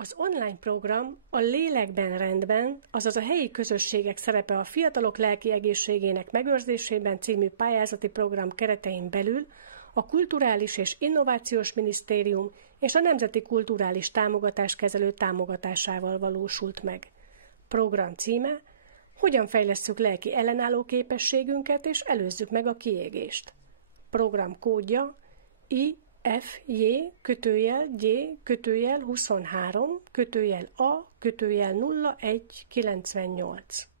Az online program a Lélekben rendben, azaz a helyi közösségek szerepe a fiatalok lelki egészségének megőrzésében című pályázati program keretein belül a Kulturális és Innovációs Minisztérium és a Nemzeti Kulturális Támogatáskezelő támogatásával valósult meg. Program címe: Hogyan fejlesszük lelki ellenálló képességünket és előzzük meg a kiégést. Program kódja IFJ-G-23-A-0198.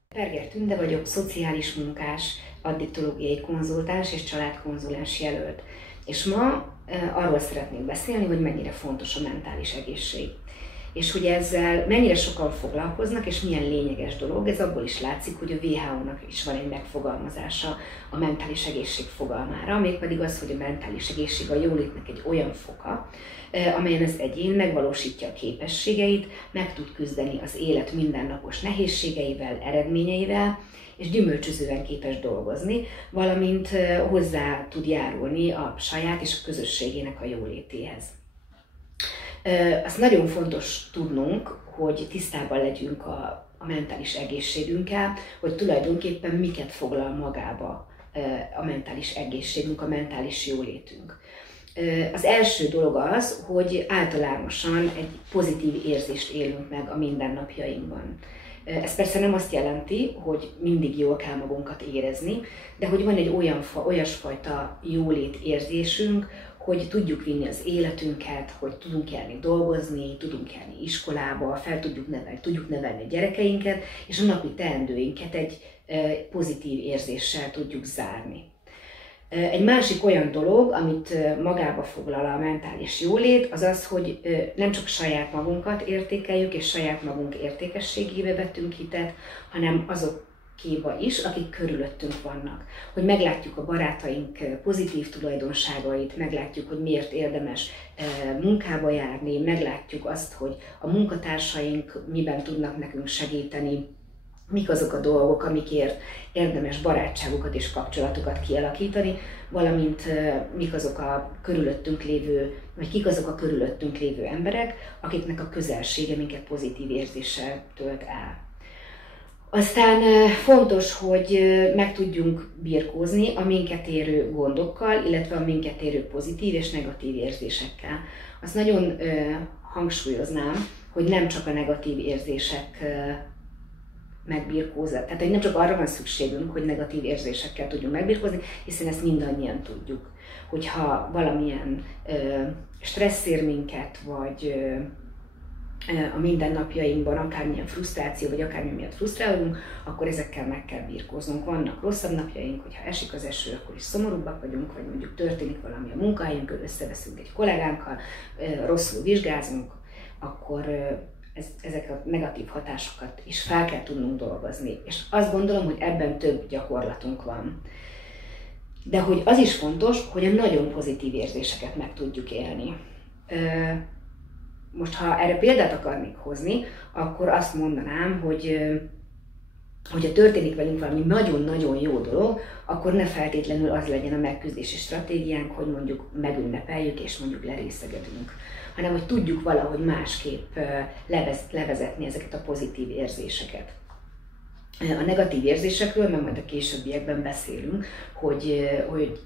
Perger Tünde vagyok, szociális munkás, addiktológiai konzultáns és családkonzulens jelölt. És ma arról szeretnék beszélni, hogy mennyire fontos a mentális egészség. És hogy ezzel mennyire sokan foglalkoznak, és milyen lényeges dolog, ez abból is látszik, hogy a WHO-nak is van egy megfogalmazása a mentális egészség fogalmára, mégpedig az, hogy a mentális egészség a jólétnek egy olyan foka, amelyen az egyén megvalósítja a képességeit, meg tud küzdeni az élet mindennapos nehézségeivel, eredményeivel, és gyümölcsözően képes dolgozni, valamint hozzá tud járulni a saját és a közösségének a jólétéhez. Azt nagyon fontos tudnunk, hogy tisztában legyünk a mentális egészségünkkel, hogy tulajdonképpen miket foglal magába a mentális egészségünk, a mentális jólétünk. Az első dolog az, hogy általánosan egy pozitív érzést élünk meg a mindennapjainkban. Ez persze nem azt jelenti, hogy mindig jól kell magunkat érezni, de hogy van egy olyasfajta jólét érzésünk, hogy tudjuk vinni az életünket, hogy tudunk járni dolgozni, tudunk járni iskolába, tudjuk nevelni a gyerekeinket, és a napi teendőinket egy pozitív érzéssel tudjuk zárni. Egy másik olyan dolog, amit magába foglal a mentális jólét, az az, hogy nem csak saját magunkat értékeljük, és saját magunk értékességébe vettünk hitet, hanem azokéba is, akik körülöttünk vannak. Hogy meglátjuk a barátaink pozitív tulajdonságait, meglátjuk, hogy miért érdemes munkába járni, meglátjuk azt, hogy a munkatársaink miben tudnak nekünk segíteni, mik azok a dolgok, amikért érdemes barátságokat és kapcsolatokat kialakítani, valamint mik azok a körülöttünk lévő, vagy kik azok a körülöttünk lévő emberek, akiknek a közelsége minket pozitív érzéssel tölt el. Aztán fontos, hogy meg tudjunk birkózni a minket érő gondokkal, illetve a minket érő pozitív és negatív érzésekkel. Azt nagyon hangsúlyoznám, hogy nem csak a negatív érzések megbirkózat. Tehát, hogy nem csak arra van szükségünk, hogy negatív érzésekkel tudjunk megbirkózni, hiszen ezt mindannyian tudjuk. Hogyha valamilyen stressz ér minket, vagy a mindennapjainkban akármilyen frusztráció, vagy akármi miatt frusztrálunk, akkor ezekkel meg kell birkóznunk. Vannak rosszabb napjaink, hogyha esik az eső, akkor is szomorúbbak vagyunk, vagy mondjuk történik valami a munkahelyünkön, összeveszünk egy kollégánkkal, rosszul vizsgázunk, akkor ezek a negatív hatásokat is fel kell tudnunk dolgozni. És azt gondolom, hogy ebben több gyakorlatunk van. De hogy az is fontos, hogy a nagyon pozitív érzéseket meg tudjuk élni. Most, ha erre példát akarnék hozni, akkor azt mondanám, hogyha történik velünk valami nagyon-nagyon jó dolog, akkor ne feltétlenül az legyen a megküzdési stratégiánk, hogy mondjuk megünnepeljük és mondjuk lerészegedünk, hanem hogy tudjuk valahogy másképp levezetni ezeket a pozitív érzéseket. A negatív érzésekről, mert majd a későbbiekben beszélünk, hogy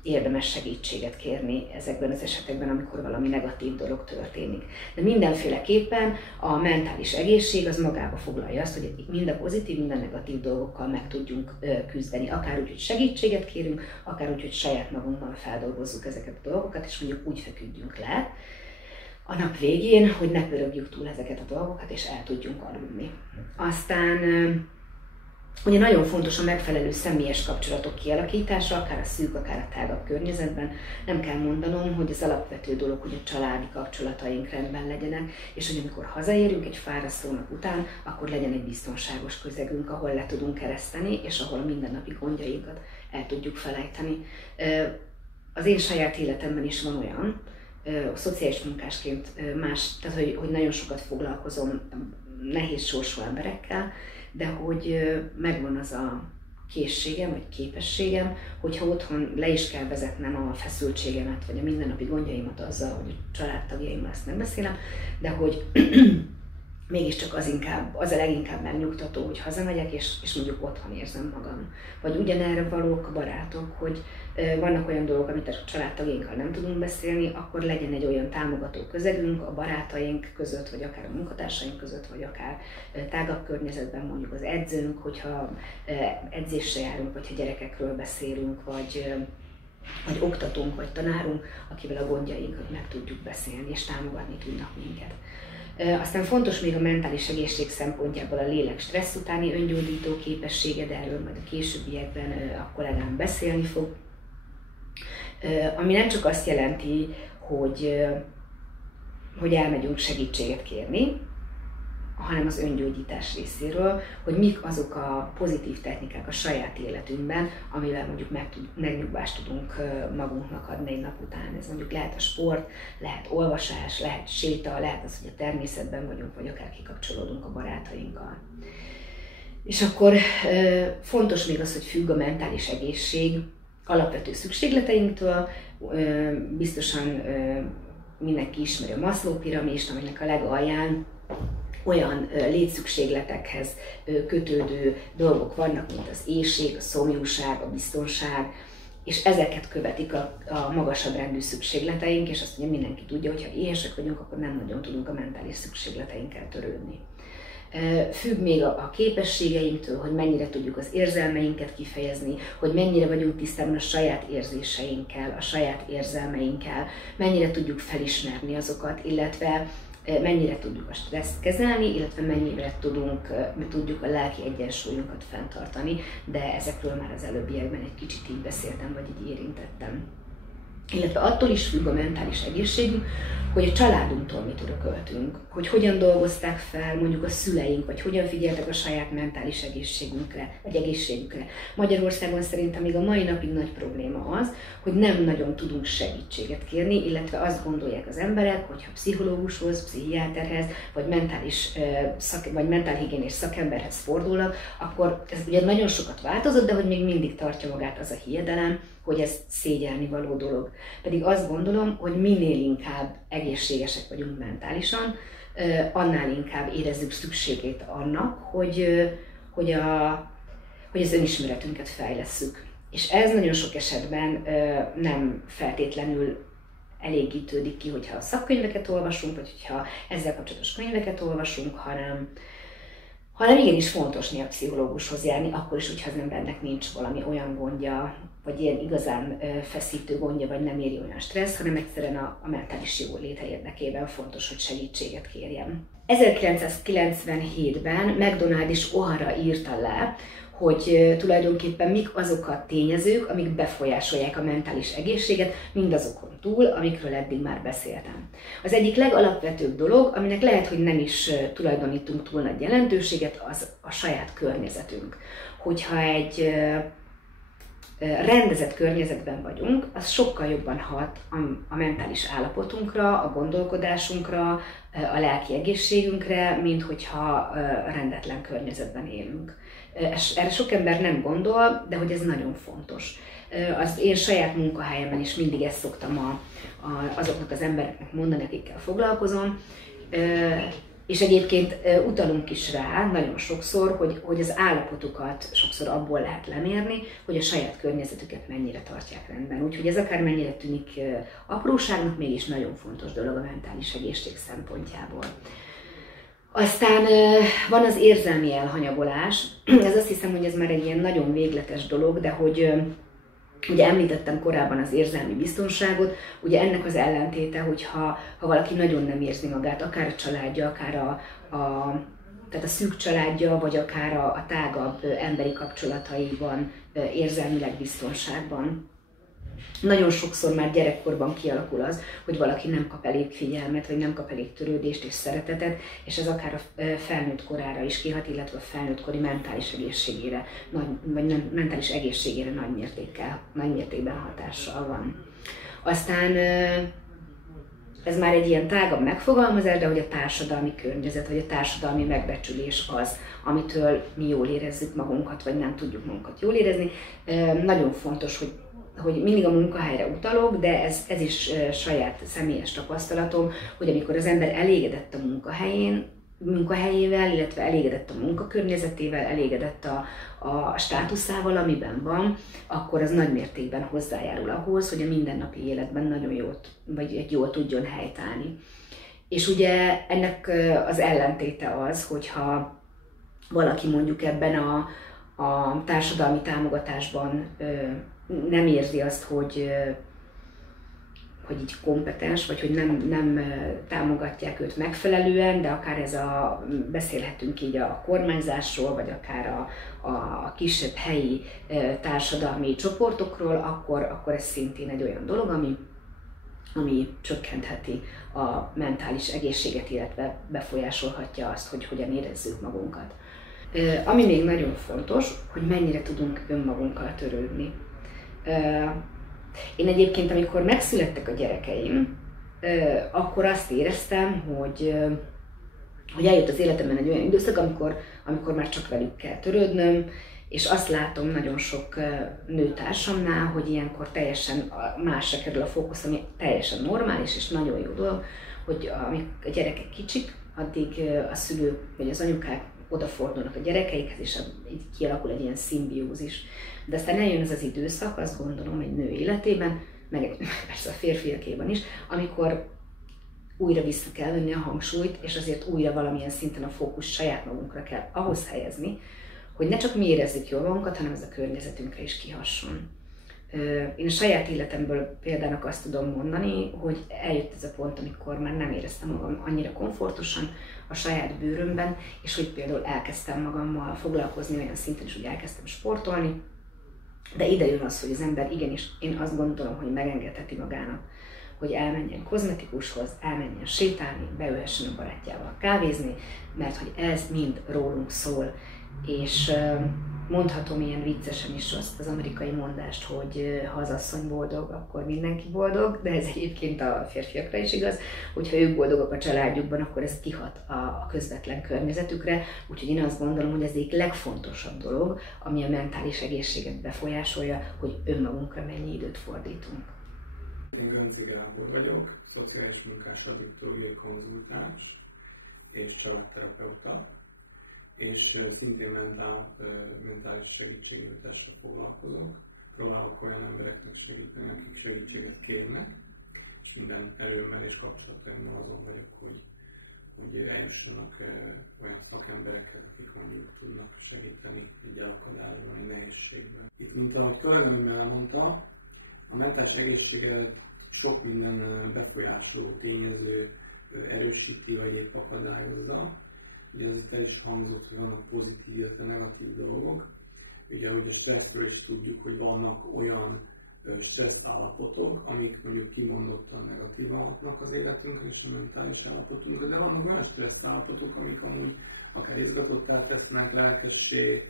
érdemes segítséget kérni ezekben az esetekben, amikor valami negatív dolog történik. De mindenféleképpen a mentális egészség az magába foglalja azt, hogy mind a pozitív, mind a negatív dolgokkal meg tudjunk küzdeni. Akár úgy, hogy segítséget kérünk, akár úgy, hogy saját magunkban feldolgozzuk ezeket a dolgokat, és mondjuk úgy feküdjünk le a nap végén, hogy ne pörögjük túl ezeket a dolgokat, és el tudjunk aludni. Aztán ugye nagyon fontos a megfelelő személyes kapcsolatok kialakítása, akár a szűk, akár a tágabb környezetben. Nem kell mondanom, hogy az alapvető dolog, hogy a családi kapcsolataink rendben legyenek, és hogy amikor hazaérünk egy fárasztó nap után, akkor legyen egy biztonságos közegünk, ahol le tudunk ereszteni, és ahol a mindennapi gondjainkat el tudjuk felejteni. Az én saját életemben is van olyan, szociális munkásként tehát hogy nagyon sokat foglalkozom nehéz sorsú emberekkel, de hogy megvan az a készségem, vagy képességem, hogyha otthon le is kell vezetnem a feszültségemet, vagy a mindennapi gondjaimat azzal, hogy a családtagjaimmal ezt nem beszélem, de hogy mégiscsak az a leginkább megnyugtató, hogy hazamegyek, és mondjuk otthon érzem magam. Vagy ugyanerre valók a barátok, hogy vannak olyan dolgok, amit a családtagjainkkal nem tudunk beszélni, akkor legyen egy olyan támogató közegünk a barátaink között, vagy akár a munkatársaink között, vagy akár tágabb környezetben, mondjuk az edzőnk, hogyha edzésre járunk, vagy ha gyerekekről beszélünk, vagy oktatónk, vagy tanárunk, akivel a gondjainkat meg tudjuk beszélni, és támogatni tudnak minket. Aztán fontos még a mentális egészség szempontjából a lélek stressz utáni öngyógyító képessége, de erről majd a későbbiekben a kollégám beszélni fog. Ami nem csak azt jelenti, hogy elmegyünk segítséget kérni, hanem az öngyógyítás részéről, hogy mik azok a pozitív technikák a saját életünkben, amivel mondjuk megnyugvást tudunk magunknak adni egy nap után. Ez mondjuk lehet a sport, lehet olvasás, lehet séta, lehet az, hogy a természetben vagyunk, vagy akár kikapcsolódunk a barátainkkal. És akkor fontos még az, hogy függ a mentális egészség alapvető szükségleteinktől. Biztosan mindenki ismeri a Maslow piramist, aminek a legalján olyan létszükségletekhez kötődő dolgok vannak, mint az éhség, a szomjúság, a biztonság, és ezeket követik a magasabb rendű szükségleteink, és azt ugye mindenki tudja, hogy ha éhesek vagyunk, akkor nem nagyon tudunk a mentális szükségleteinkkel törődni. Függ még a képességeinktől, hogy mennyire tudjuk az érzelmeinket kifejezni, hogy mennyire vagyunk tisztában a saját érzéseinkkel, a saját érzelmeinkkel, mennyire tudjuk felismerni azokat, illetve mennyire tudjuk a stresszt kezelni, illetve mennyire tudjuk a lelki egyensúlyunkat fenntartani, de ezekről már az előbbiekben egy kicsit így beszéltem, vagy így érintettem. Illetve attól is függ a mentális egészségünk, hogy a családunktól mit örököltünk, hogy hogyan dolgozták fel mondjuk a szüleink, vagy hogyan figyeltek a saját mentális egészségünkre, vagy egészségükre. Magyarországon szerintem még a mai napig nagy probléma az, hogy nem nagyon tudunk segítséget kérni, illetve azt gondolják az emberek, hogy ha pszichológushoz, pszichiáterhez, vagy mentálhigiénés szakemberhez fordulnak, akkor ez ugye nagyon sokat változott, de hogy még mindig tartja magát az a hiedelem, hogy ez szégyelni való dolog. Pedig azt gondolom, hogy minél inkább egészségesek vagyunk mentálisan, annál inkább érezzük szükségét annak, hogy az önismeretünket fejlesszük. És ez nagyon sok esetben nem feltétlenül elégítődik ki, hogyha a szakkönyveket olvasunk, vagy hogyha ezzel kapcsolatos könyveket olvasunk, hanem igenis fontos néha pszichológushoz járni, akkor is, hogyha az embernek nincs valami olyan gondja, vagy ilyen igazán feszítő gondja, vagy nem éri olyan stressz, hanem egyszerűen a mentális jóléte érdekében fontos, hogy segítséget kérjem. 1997-ben McDonald és O'Hara írta le, hogy tulajdonképpen mik azok a tényezők, amik befolyásolják a mentális egészséget, mindazokon túl, amikről eddig már beszéltem. Az egyik legalapvetőbb dolog, aminek lehet, hogy nem is tulajdonítunk túl nagy jelentőséget, az a saját környezetünk. Hogyha egy rendezett környezetben vagyunk, az sokkal jobban hat a mentális állapotunkra, a gondolkodásunkra, a lelki egészségünkre, mint hogyha rendetlen környezetben élünk. Erre sok ember nem gondol, de hogy ez nagyon fontos. Az én saját munkahelyemen is mindig ezt szoktam azoknak az embereknek mondani, akikkel foglalkozom, és egyébként utalunk is rá nagyon sokszor, hogy az állapotukat sokszor abból lehet lemérni, hogy a saját környezetüket mennyire tartják rendben. Úgyhogy ez akármennyire tűnik apróságnak, mégis nagyon fontos dolog a mentális egészség szempontjából. Aztán van az érzelmi elhanyagolás. Ez azt hiszem, hogy ez már egy ilyen nagyon végletes dolog, de hogy ugye említettem korábban az érzelmi biztonságot, ugye ennek az ellentéte, hogyha valaki nagyon nem érzi magát, akár a családja, akár tehát a szűk családja, vagy akár a tágabb emberi kapcsolataiban érzelmileg biztonságban. Nagyon sokszor már gyerekkorban kialakul az, hogy valaki nem kap elég figyelmet, vagy nem kap elég törődést és szeretetet, és ez akár a felnőtt korára is kihat, illetve a felnőttkori mentális egészségére, vagy mentális egészségére nagy mértékben hatással van. Aztán ez már egy ilyen tágabb megfogalmazás, de hogy a társadalmi környezet, vagy a társadalmi megbecsülés az, amitől mi jól érezzük magunkat, vagy nem tudjuk magunkat jól érezni. Nagyon fontos, hogy mindig a munkahelyre utalok, de ez is saját személyes tapasztalatom, hogy amikor az ember elégedett a munkahelyén, munkahelyével, illetve elégedett a munkakörnyezetével, elégedett a státuszával, amiben van, akkor az nagy mértékben hozzájárul ahhoz, hogy a mindennapi életben nagyon jól tudjon helytállni. És ugye ennek az ellentéte az, hogyha valaki mondjuk ebben a társadalmi támogatásban nem érzi azt, hogy így kompetens, vagy hogy nem támogatják őt megfelelően, de akár beszélhetünk így a kormányzásról, vagy akár a kisebb helyi társadalmi csoportokról, akkor ez szintén egy olyan dolog, ami csökkentheti a mentális egészséget, illetve befolyásolhatja azt, hogy hogyan érezzük magunkat. Ami még nagyon fontos, hogy mennyire tudunk önmagunkkal törődni. Én egyébként, amikor megszülettek a gyerekeim, akkor azt éreztem, hogy eljött az életemben egy olyan időszak, amikor már csak velük kell törődnöm, és azt látom nagyon sok nőtársamnál, hogy ilyenkor teljesen másra kerül a fókusz, ami teljesen normális és nagyon jó dolog, hogy amíg a gyerekek kicsik, addig a szülők vagy az anyukák odafordulnak a gyerekeikhez, és így kialakul egy ilyen szimbiózis. De aztán eljön ez az időszak, azt gondolom, egy nő életében, meg persze a férfiakéban is, amikor újra vissza kell venni a hangsúlyt, és azért újra valamilyen szinten a fókusz saját magunkra kell ahhoz helyezni, hogy ne csak mi érezzük jól magunkat, hanem ez a környezetünkre is kihasson. Én a saját életemből példának azt tudom mondani, hogy eljött ez a pont, amikor már nem éreztem magam annyira komfortosan a saját bőrömben, és hogy például elkezdtem magammal foglalkozni olyan szinten is, hogy elkezdtem sportolni, de ide jön az, hogy az ember igenis, én azt gondolom, hogy megengedheti magának, hogy elmenjen kozmetikushoz, elmenjen sétálni, beülhessen a barátjával kávézni, mert hogy ez mind rólunk szól. És mondhatom ilyen viccesen is azt az amerikai mondást, hogy ha az asszony boldog, akkor mindenki boldog, de ez egyébként a férfiakra is igaz, hogyha ők boldogok a családjukban, akkor ez kihat a közvetlen környezetükre, úgyhogy én azt gondolom, hogy ez egyik legfontosabb dolog, ami a mentális egészséget befolyásolja, hogy önmagunkra mennyi időt fordítunk. Én Gönci Gábor vagyok, szociális munkás, addiktológiai konzultáns és családterapeuta, és szintén mentális segítségnyújtással foglalkozok. Próbálok olyan embereknek segíteni, akik segítséget kérnek, és minden erőmmel és kapcsolataimmal azon vagyok, hogy eljussanak olyan szakemberekhez, akik mondjuk tudnak segíteni egy elakadályban, egy nehézségben. Itt, mint ahogy kolléganőm elmondta, a mentális egészséget sok minden befolyásoló tényező erősíti vagy épp akadályozza. Ugye az itt el is hangzott, hogy vannak pozitív, illetve negatív dolgok. Ugye, hogy a stresszről is tudjuk, hogy vannak olyan stressz állapotok, amik mondjuk kimondottan negatívak az életünkre és a mentális állapotunkra, de vannak olyan stressz állapotok, amik amúgy akár izgatottá tesznek, lelkessé,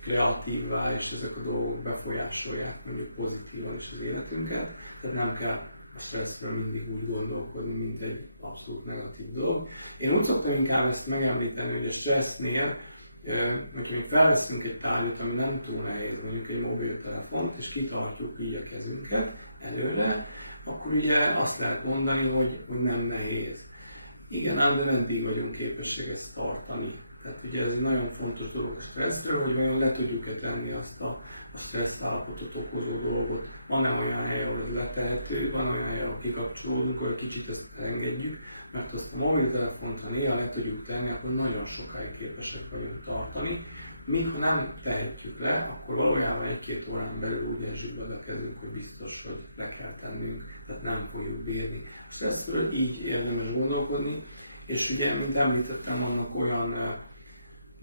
kreatívvá, és ezek a dolgok befolyásolják mondjuk pozitívan is az életünket. Tehát nem kell a stresszről mindig úgy gondolkodni, mint egy abszolút negatív dolog. Én úgy szoktam inkább ezt megemlíteni, hogy a stressznél, hogyha felveszünk egy tárgyat, ami nem túl nehéz, mondjuk egy mobiltelefont, és kitartjuk így a kezünket előre, akkor ugye azt lehet mondani, hogy nem nehéz. Igen, ám, de meddig vagyunk képesek ezt tartani. Tehát ugye ez egy nagyon fontos dolog a stresszről, hogy vajon le tudjuk-e tenni azt a stressz állapotot okozó dolgot. Van-e olyan hely, ahol ez letehető, van olyan hely, ahol kikapcsolódunk, hogy kicsit ezt engedjük, mert azt a mobiltelefont, ha néha le tudjuk tenni, akkor nagyon sokáig képesek vagyunk tartani. Míg ha nem tehetjük le, akkor valójában 1-2 órán belül úgy esik be a kezünk, hogy biztos, hogy le kell tennünk, tehát nem fogjuk bírni. A stresszről így érdemes gondolkodni, és ugye, mint említettem, vannak olyan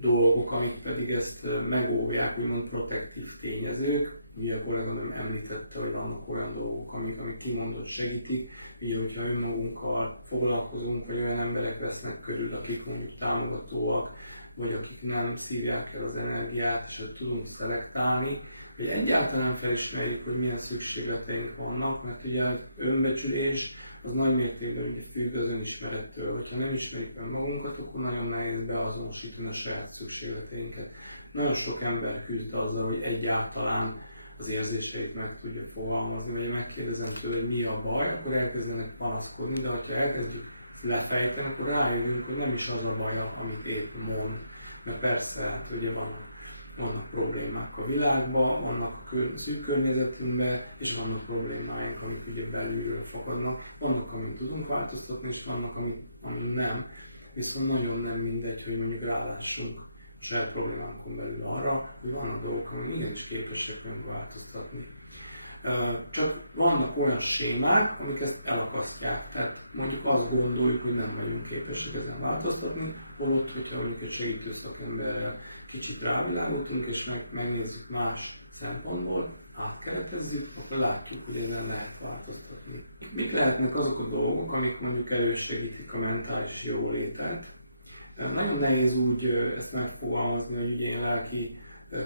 dolgok, amik pedig ezt megóvják, úgymond protektív tényezők. Ugye a kolléganőm említette, hogy vannak olyan dolgok, amik kimondott segítik. Ugye, hogyha önmagunkkal foglalkozunk, vagy olyan emberek lesznek körül, akik mondjuk támogatóak, vagy akik nem szívják el az energiát, és tudunk szelektálni, hogy egyáltalán felismerjük, hogy milyen szükségleteink vannak, mert ugye az önbecsülés az nagy mértékben függ az önismerettől, vagy ha nem ismerjük meg magunkat, akkor nagyon nehéz beazonosítani a saját szükségleteinket. Nagyon sok ember küzd azzal, hogy egyáltalán az érzéseit meg tudja fogalmazni, vagy megkérdezem tőle, hogy mi a baj, akkor elkezdenek panaszkodni, de ha elkezdjük lefejteni, akkor rájövünk, hogy nem is az a baja, amit épp mond. Mert persze, hát ugye vannak problémák a világban, vannak a szűk környezetünkben, és vannak problémáink, amik ugye belülről fakadnak. Vannak, amin tudunk változtatni, és vannak, amin nem. Viszont nagyon nem mindegy, hogy mondjuk rálássunk a saját problémánkon belül arra, hogy vannak dolgok, amik igenis képesek önbe változtatni. Csak vannak olyan sémák, amik ezt elakasztják. Tehát mondjuk azt gondoljuk, hogy nem vagyunk képesek ezen változtatni, holott, hogyha mondjuk egy segítő szakemberrel kicsit rávilágítunk, és megnézzük más szempontból, átkeretezzük, akkor látjuk, hogy ezen lehet változtatni. Mik lehetnek azok a dolgok, amik mondjuk elősegítik a mentális jólétet? Nagyon nehéz úgy ezt megfogalmazni, hogy ugye én lelki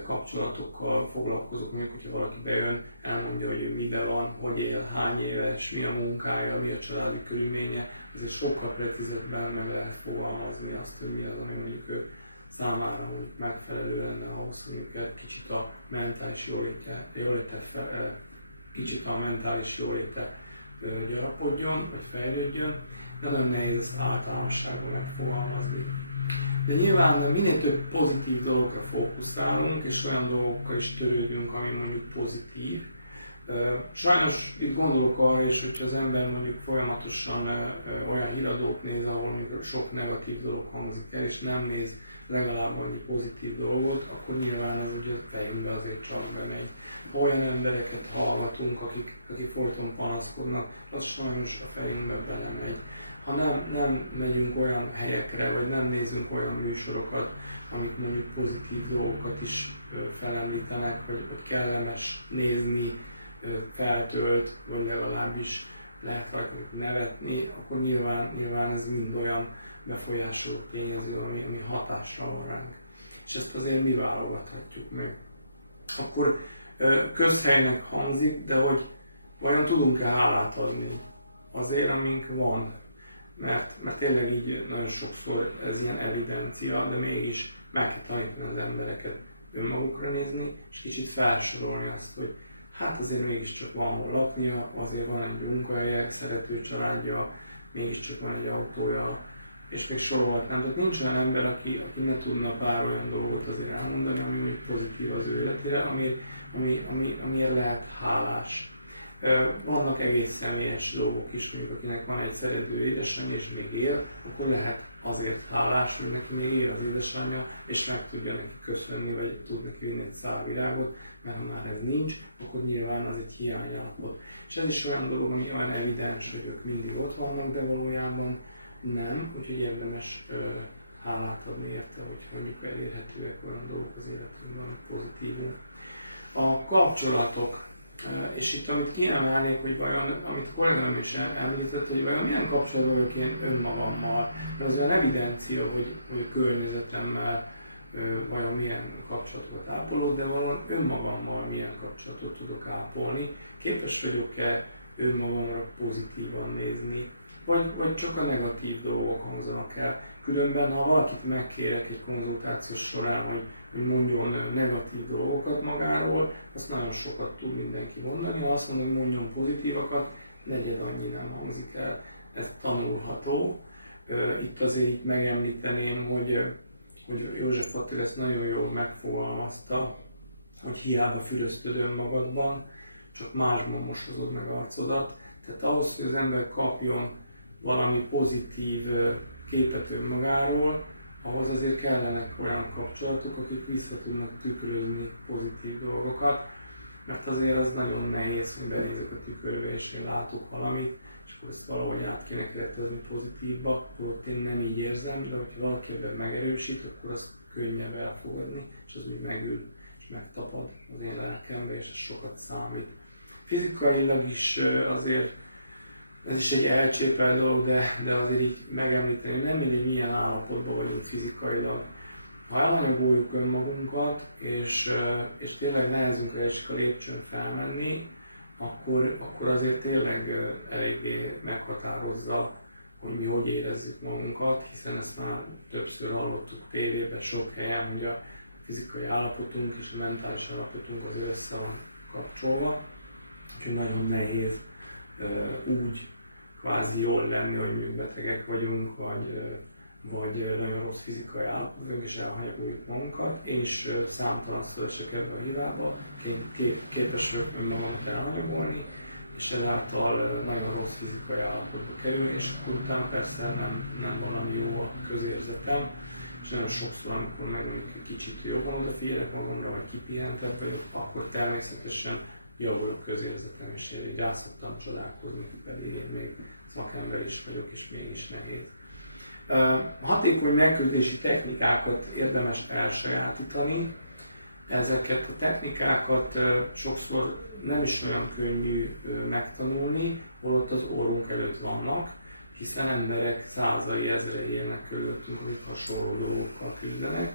kapcsolatokkal foglalkozok, mondjuk, hogyha valaki bejön, elmondja, hogy ő miben van, hogy él, hány éves, mi a munkája, mi a családi körülménye, azért sokkal precízebben meg lehet fogalmazni azt, hogy mi az, ami mondjuk ő számára megfelelő lenne ahhoz, hogy őket kicsit a mentális jóléte gyarapodjon, vagy fejlődjön, de nagyon nehéz általánosságban megfogalmazni. De nyilván minél több pozitív dologra fókuszálunk, és olyan dolgokkal is törődünk, ami mondjuk pozitív. Sajnos itt gondolok arra is, hogyha az ember mondjuk folyamatosan olyan híradót néz, ahol mondjuk sok negatív dolog hangzik el, és nem néz legalább mondjuk pozitív dolgot, akkor nyilván ez ugye a fejünkbe azért csak bemegy. Ha olyan embereket hallgatunk, akik folyton panaszkodnak, az sajnos a fejünkbe belemegy. Ha nem megyünk olyan helyekre, vagy nem nézünk olyan műsorokat, amik mondjuk pozitív dolgokat is felemlítenek, vagy kellemes nézni, feltölt, vagy legalábbis lehet rajtunk nevetni, akkor nyilván ez mind olyan befolyásoló tényező, ami hatással van ránk. És ezt azért mi válogathatjuk meg. Akkor közhelynek hangzik, de hogy vajon tudunk-e hálát adni azért, amink van? Mert tényleg így nagyon sokszor ez ilyen evidencia, de mégis meg kell tanítani az embereket önmagukra nézni, és kicsit felsorolni azt, hogy hát azért mégiscsak van hol laknia, azért van egy munkahelye, szerető családja, mégiscsak van egy autója, és még sorolhatnám. Tehát nincs olyan ember, aki ne tudna pár olyan dolgot azért elmondani, ami pozitív az ő életére, amiért lehet hálás. Vannak egész személyes dolgok is, mondjuk akinek van egy szerető édesanyja és még él, akkor lehet azért hálás, hogy neki még él az édesanyja, és meg tudja neki köszönni, vagy tud neki vinni egy szál virágot, mert ha már ez nincs, akkor nyilván az egy hiányalapot. És ez is olyan dolog, ami olyan evidens, hogy ők mindig ott vannak, de valójában nem, úgyhogy érdemes hálát adni érte, hogy mondjuk elérhetőek olyan dolgok az életünkben, amik pozitívum. A kapcsolatok, és itt amit kiemelnék, hogy vajon, amit a kollégám is említett, hogy vajon milyen kapcsolatban vagyok én önmagammal, mert az olyan evidencia, hogy a környezetemmel vajon milyen kapcsolatot ápolok, de vajon önmagammal milyen kapcsolatot tudok ápolni, képes vagyok-e önmagamra pozitívan nézni, vagy csak a negatív dolgok hangzanak el. Különben, ha valakit megkérek egy konzultáció során, hogy mondjon negatív dolgokat magáról, azt nagyon sokat tud mindenki mondani. Ha azt mondom, hogy mondjon pozitívakat, negyed annyi nem hangzik el. Ez tanulható. Itt azért megemlíteném, hogy József Attila ezt nagyon jól megfogalmazta, hogy hiába füröztöd önmagadban, csak másban mosodod meg arcodat. Tehát ahhoz, hogy az ember kapjon valami pozitív képet önmagáról, ahhoz azért kellenek olyan kapcsolatok, akik vissza tudnak tükrözni pozitív dolgokat, mert azért az nagyon nehéz, hogy benézek a tükörbe és én látok valamit, és akkor ezt valahogy át kéne keretezni pozitívba, akkor én nem így érzem, de hogyha valaki ebben megerősít, akkor azt könnyebb elfogadni, és az úgy megül és megtapad az én lelkembe, és ez sokat számít. Fizikailag is azért ez is egy elcsépelt dolog, de azért így megemlíteni, nem mindig milyen állapotban vagyunk fizikailag. Ha elanyagoljuk önmagunkat, és tényleg nehezünkre esik a lépcsőn felmenni, akkor azért tényleg eléggé meghatározza, hogy mi hogy érezzük magunkat, hiszen ezt már többször hallottuk tévében, sok helyen, hogy a fizikai állapotunk és a mentális állapotunk az össze van kapcsolva, úgyhogy nagyon nehéz úgy kvázi jól lenni, hogy mi betegek vagyunk, vagy nagyon rossz fizikai állapotban, és elhagyjuk magunkat. Én is számtalanszor esek ebbe a hibába, képes vagyok önmagamat elhanyagolni, és ezáltal nagyon rossz fizikai állapotba kerülni, és utána persze nem valami jó a közérzetem, és nagyon sokszor, amikor megmondjuk, hogy kicsit jobban odafigyelek magamra, vagy kipihentebb vagyok, akkor természetesen javul a közérzetem, és elég el szoktam csodálkozni, pedig én még szakember is vagyok, és mégis nehéz. Hatékony megküzdési technikákat érdemes elsajátítani. Ezeket a technikákat sokszor nem is olyan könnyű megtanulni, holott az orrunk előtt vannak, hiszen emberek százai, ezrei élnek körülöttünk, akik hasonló dolgokkal küzdenek.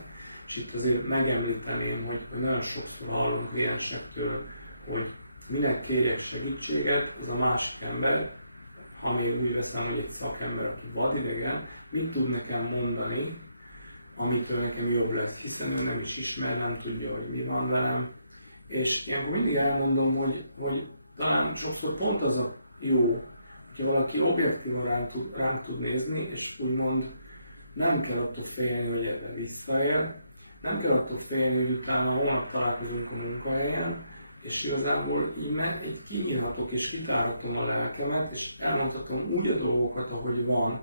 És itt azért megemlíteném, hogy nagyon sokszor hallunk kliensektől, hogy minek kérjek segítséget, az a másik ember, ha még úgy veszem, hogy egy szakember, aki vadidegen, mit tud nekem mondani, amitől nekem jobb lesz, hiszen ő nem is ismer, nem tudja, hogy mi van velem. És ilyenkor mindig elmondom, hogy talán sokszor pont az a jó, hogyha valaki objektívan ránk tud nézni, és úgymond nem kell attól félni, hogy ebben visszaél, nem kell attól félni, hogy utána holnap találkozunk a munkahelyen, és igazából így kinyírhatok és kitárhatom a lelkemet, és elmondhatom úgy a dolgokat, ahogy van,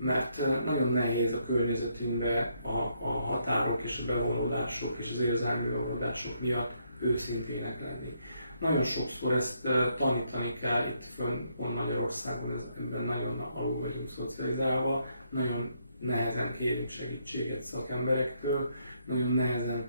mert nagyon nehéz a környezetünkben a határok és a bevonódások és az érzelmi bevonódások miatt őszintének lenni. Nagyon sokszor ezt tanítani kell, itt fönn Magyarországon ebben nagyon alul vagyunk szocializálva, nagyon nehezen kérünk segítséget szakemberektől, nagyon nehezen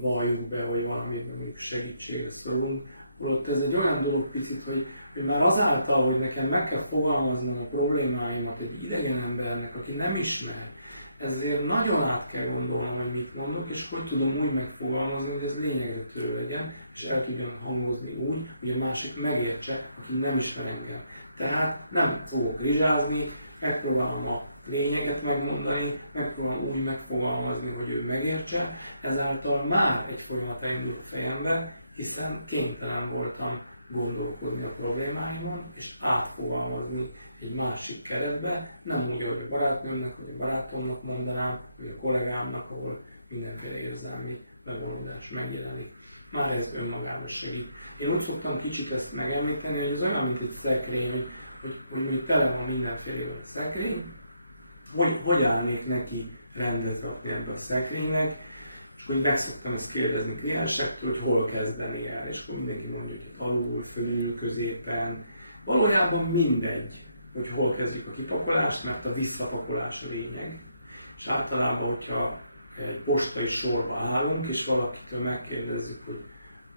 valljuk be, hogy valamiben segítségre szorulunk. Holott ez egy olyan dolog picit, hogy már azáltal, hogy nekem meg kell fogalmaznom a problémáimat egy idegen embernek, aki nem ismer, ezért nagyon át kell gondolnom, hogy mit mondok, és hogy tudom úgy megfogalmazni, hogy ez lényegre törő legyen, és el tudjon hangozni úgy, hogy a másik megértse, aki nem ismer engem. Tehát nem fogok rizsázni, megpróbálom a lényeget megmondani, megpróbálom úgy megfogalmazni, hogy ő megértse, ezáltal már egy folyamat elindult a fejembe, hiszen kénytelen voltam gondolkodni a problémáimon, és átfogalmazni egy másik keretbe, nem úgy, hogy a barátnőmnek, vagy a barátomnak mondanám, vagy a kollégámnak, ahol mindenféle érzelmi bevonódás megjelenik. Már ez önmagában segít. Én úgy szoktam kicsit ezt megemlíteni, hogy ez olyan, mint egy szekrény, hogy még tele van mindenféle szekrény, hogy állnék neki rendezatni ebbe a szekrénynek, és hogy meg szoktam ezt kérdezni kliensektől, hogy hol kezdeni el, és akkor mindenki mondja, hogy alul, fölül, középen. Valójában mindegy, hogy hol kezdjük a kipakolást, mert a visszapakolás a lényeg. És általában, hogyha egy postai sorba állunk, és valakitől megkérdezzük, hogy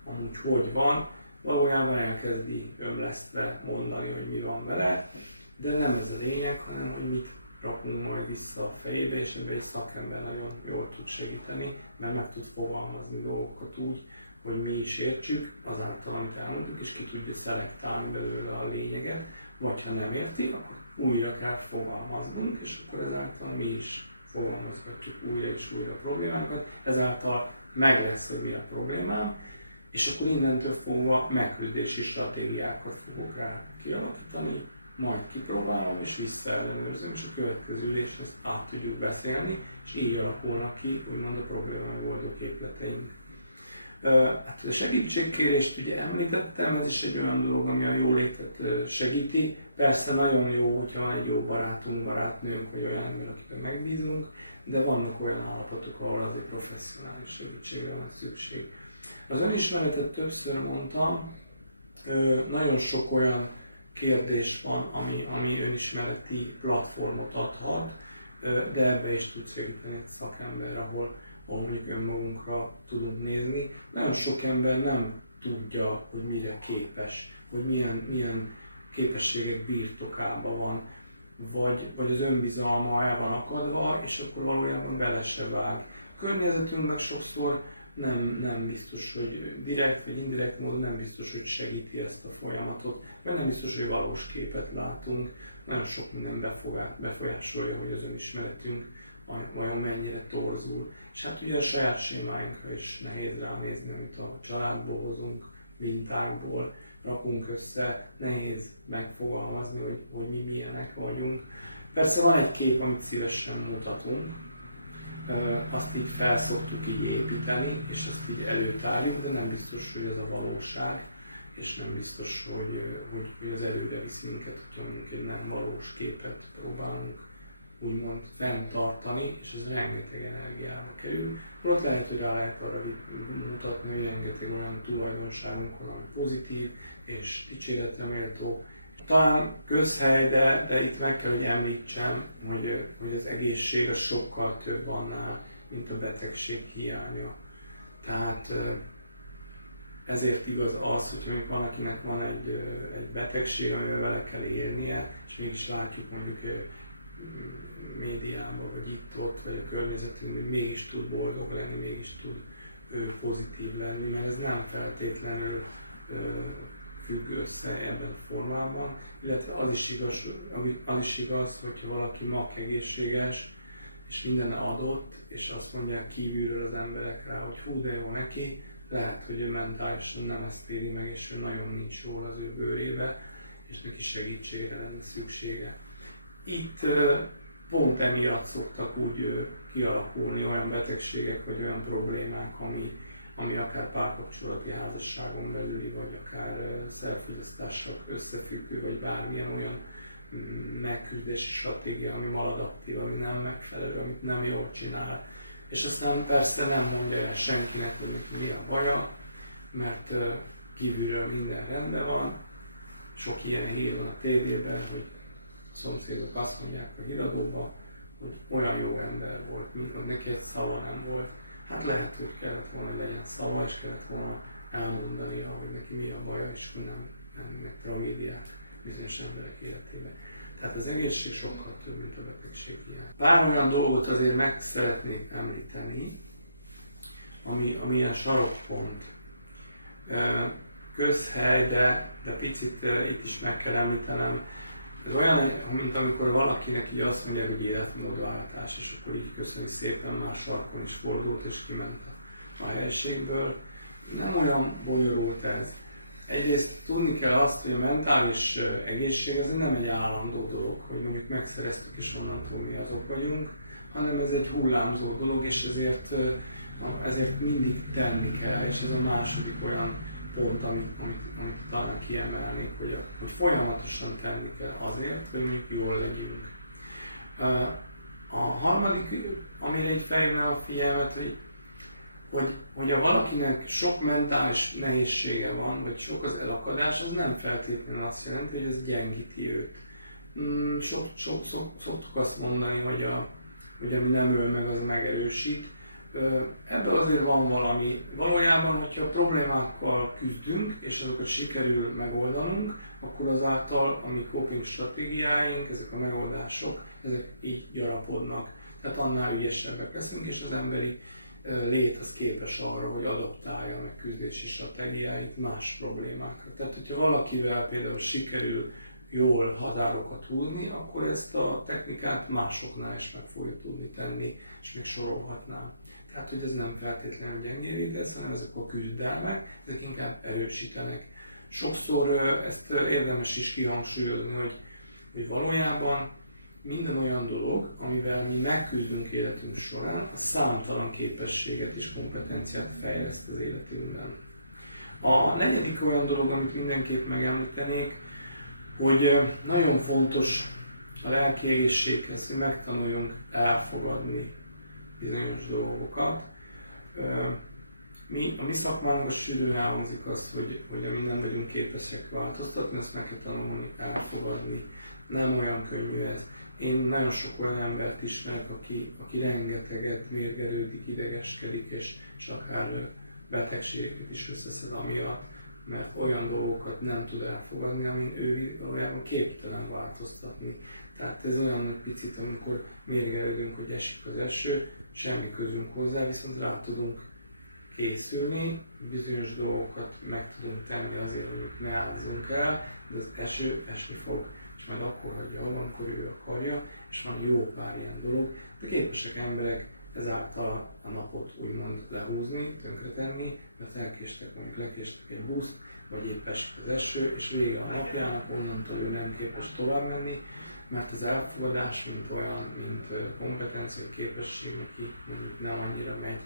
amúgy hogy van, valójában elkezdi ömlesztve mondani, hogy mi van vele, de nem ez a lényeg, hanem hogy mit rakunk majd vissza a fejébe, és ebben egy szakember nagyon jól tud segíteni, mert meg tud fogalmazni dolgokat úgy, hogy mi is értsük azáltal, amit elmondjuk, és ki tudja szelektálni belőle a lényeget, vagy ha nem érti, akkor újra kell fogalmaznunk, és akkor ezáltal mi is fogalmazhatjuk újra és újra a problémákat, ezáltal meg lesz, hogy mi a problémám, és akkor innentől fogva megküzdési stratégiákat fogok rá kialakítani, majd kipróbálom és visszaellenőrzöm, és a következő ülést ezt át tudjuk beszélni, és így alakulnak ki, úgymond a probléma megoldó képleteink. Hát a segítségkérést ugye említettem, ez is egy olyan dolog, ami a jólétet segíti. Persze nagyon jó, hogyha egy jó barátunk, barátnőnk, vagy olyan ember, akikben megbízunk, de vannak olyan állapotok, ahol azért professzionális segítségre van szükség. Az önismeretet többször mondtam, nagyon sok olyan kérdés van, ami önismereti platformot adhat, de ebbe is tud segíteni egy szakember, ahol még önmagunkra tudunk nézni. Nagyon sok ember nem tudja, hogy mire képes, hogy milyen képességek birtokában van, vagy az önbizalma el van akadva, és akkor valójában bele se vág. A környezetünkben sokszor nem biztos, hogy direkt vagy indirekt módon nem biztos, hogy segíti ezt a folyamatot, vagy nem biztos, hogy valós képet látunk. Nagyon sok minden befolyásolja, hogy az önismeretünk vajon mennyire torzul. És hát ugye a saját sémáinkra is nehéz ránézni, amit a családból hozunk, mintákból, rakunk össze, nehéz megfogalmazni, hogy mi milyenek vagyunk. Persze van egy kép, amit szívesen mutatunk, azt így felszoktuk így építeni, és ezt így előtárjuk, de nem biztos, hogy ez a valóság, és nem biztos, hogy az előre visz minket, hogyha mondjuk egy nem valós képet próbálunk úgymond fenntartani, és ez rengeteg energiába kerül. Ott lehet, hogy rá lehet arra mutatni, hogy rengeteg olyan tulajdonságunk van, ami pozitív és dicséretre méltó. Talán közhely, de itt meg kell, hogy említsem, hogy az egészség az sokkal több annál, mint a betegség hiánya. Tehát ezért igaz az, hogy mondjuk van, akinek van egy betegség, amivel vele kell élnie, és mégis látjuk mondjuk médiában, vagy itt-ott, vagy a környezetünkben, hogy mégis tud boldog lenni, mégis tud pozitív lenni, mert ez nem feltétlenül függ össze ebben a formában, illetve az is igaz, hogyha valaki egészséges, és minden adott, és azt mondják kívülről az emberekre, hogy hú, de jó neki, lehet, hogy ő mentálisan nem ezt éri meg, és ő nagyon nincs jól az ő bőrébe, és neki segítségre lenne szüksége. Itt pont emiatt szoktak úgy kialakulni olyan betegségek, vagy olyan problémák, ami akár párkapcsolati házasságon belüli, vagy akár szerfogyasztással összefüggő, vagy bármilyen olyan megküzdési stratégia, ami maladaptív, ami nem megfelelő, amit nem jól csinál. És aztán persze nem mondja el senkinek, hogy neki mi a baja, mert kívülről minden rendben van. Sok ilyen hír van a tévében, hogy szomszédok azt mondják a híradóban, hogy olyan jó ember volt, mint neki egy szava nem volt. Hát lehet, hogy kellett volna, hogy legyen szava, és kellett volna elmondania, hogy neki mi a baja, és hogy nem meg tragédiák bizonyos emberek életében. Tehát az egészség sokkal több, mint a betegség hiány. Pár olyan dolgot azért meg szeretnék említeni, ami ilyen sarokpont. Közhely, de picit itt is meg kell említenem. Ez olyan, mint amikor valakinek így azt mondja, hogy életmódváltás, és akkor így köszönjük szépen más sarkon is fordult, és kiment a helységből. Nem olyan bonyolult ez. Egyrészt tudni kell azt, hogy a mentális egészség az nem egy állandó dolog, hogy mondjuk megszereztük és onnantól mi azok vagyunk, hanem ez egy hullámzó dolog, és ezért mindig tenni kell, és ez a második olyan pont, amit talán kiemelnék, hogy folyamatosan tenni kell azért, hogy mondjuk jól legyünk. A harmadik, amire így felhívnám a figyelmet, hogy ha valakinek sok mentális nehézsége van, vagy sok az elakadás, az nem feltétlenül azt jelenti, hogy ez gyengíti őt. Szoktuk azt mondani, hogy ami nem öl meg, az megerősít. Ebből azért van valami. Valójában, hogyha a problémákkal küzdünk, és azokat sikerül megoldanunk, akkor azáltal a mi coping stratégiáink, ezek a megoldások, ezek így gyarapodnak. Tehát annál ügyesebbek leszünk, és az emberi lét az képes arra, hogy adaptálja meg küzdési stratégiáit más problémákra. Tehát, hogyha valakivel például sikerül jól határokat húzni, akkor ezt a technikát másoknál is meg fogjuk tudni tenni, és még sorolhatnám. Tehát, hogy ez nem feltétlenül gyengévé tesz, hanem ezek a küzdelmek, ezek inkább erősítenek. Sokszor ezt érdemes is kihangsúlyozni, hogy valójában minden olyan dolog, amivel mi megküzdünk életünk során, a számtalan képességet és kompetenciát fejleszt az életünkben. A negyedik olyan dolog, amit mindenképp megemlítenék, hogy nagyon fontos a lelki egészséghez, hogy megtanuljunk elfogadni bizonyos dolgokat. A mi szakmánkban sűrűn elhangzik azt, hogy mi nem vagyunk képesek változtatni, ezt meg kell tanulni, elfogadni. Nem olyan könnyű ez. Én nagyon sok olyan embert ismerek, aki rengeteget mérgelődik, idegeskedik, és akár betegségeket is összeszed amiatt, mert olyan dolgokat nem tud elfogadni, ami ő valójában képtelen változtatni. Tehát ez olyan egy picit, amikor mérgelődünk, hogy esik az eső, semmi közünk hozzá, viszont rá tudunk készülni, bizonyos dolgokat meg tudunk tenni azért, hogy ne ázzunk el, de az eső esni fog, és majd akkor hagyja abban, amikor ő akarja, és van jó pár ilyen dolog, de képesek emberek ezáltal a napot úgymond lehúzni, tönkretenni, mert elkéstek, mondjuk lekéstek egy buszt, vagy épp esik az eső, és vége a napjának, onnantól ő nem képes tovább menni, mert az elfogadás, mint olyan, mint kompetencia, képesség, neki mondjuk nem annyira megy.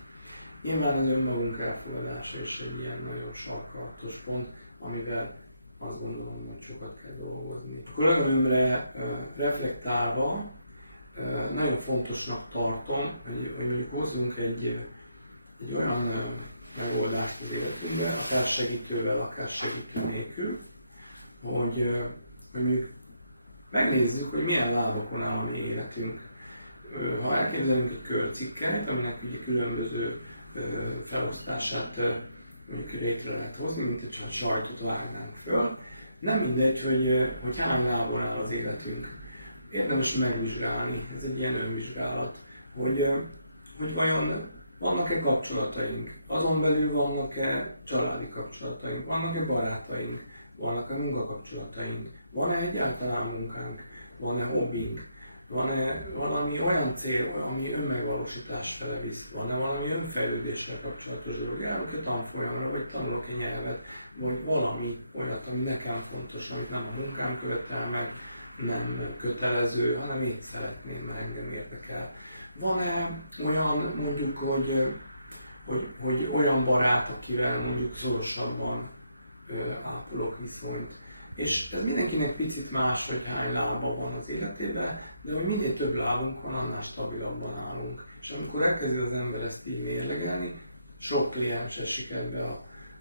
Nyilván az önmagunk elfogadása is egy ilyen nagyon sarkalatos pont, amivel azt gondolom, hogy sokat kell dolgozni. A kolléganőmre reflektálva nagyon fontosnak tartom, hogy mondjuk hozzunk egy olyan megoldást az életünkbe, akár segítővel, akár segítő nélkül, hogy mondjuk megnézzük, hogy milyen lábakon áll a mi életünk. Ha elképzelünk egy körcikket, aminek ugye különböző felosztását mondjuk létre lehet hozni, mint egy sajtot vágnánk föl, nem mindegy, hogy hány lábon áll az életünk. Érdemes megvizsgálni, ez egy ilyen önvizsgálat, hogy vajon vannak-e kapcsolataink, azon belül vannak-e családi kapcsolataink, vannak-e barátaink, vannak-e munkakapcsolataink, van-e egyáltalán munkánk, van-e hobbink, van-e valami olyan cél, ami önmegvalósítás fele visz, van-e valami önfejlődéssel kapcsolatos dolog, járok egy tanfolyamra, vagy tanulok egy nyelvet, vagy valami olyat, ami nekem fontos, amit nem a munkám követel meg, nem kötelező, hanem én szeretném, mert engem érdekel. Van-e olyan, mondjuk, hogy olyan barát, akivel mondjuk szorosabban ápolok viszonyt. És ez mindenkinek picit más, hogy hány lába van az életében, de hogy minél több lábunk van, annál stabilabban állunk. És amikor elkezdi az ember ezt így mérlegelni, sok kliens esik ebbe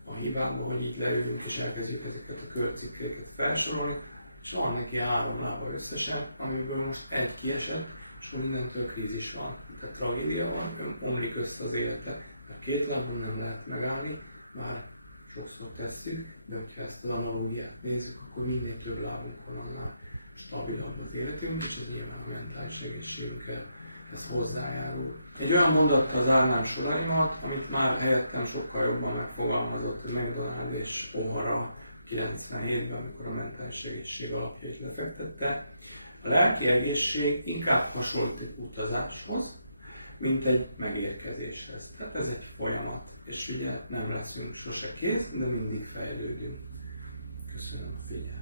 a hibába, hogy így leülünk és elkezdjük ezeket a körcikkéket felsorolni, és van neki 3 lába összesen, amiből most egy kiesett, és mindentől krízis van. Tehát tragédia van, omlik össze az élete, mert 2 lábon nem lehet megállni, már sokszor tesszük, de ha ezt az analógiát nézzük, akkor minél több lábunk van, annál stabilabb az életünk, és ez nyilván a mentális egészségünkkel ez hozzájárul. Egy olyan mondattal zárnám soraimat, amit már helyettem sokkal jobban megfogalmazott a McDonald és O'Hara 97-ben, amikor a mentális egészség alapjait lefektette. A lelki egészség inkább hasonlít utazáshoz, mint egy megérkezéshez. Tehát ez egy folyamat, és ugye nem leszünk sose kész, de mindig fejlődünk. Köszönöm a figyelmet.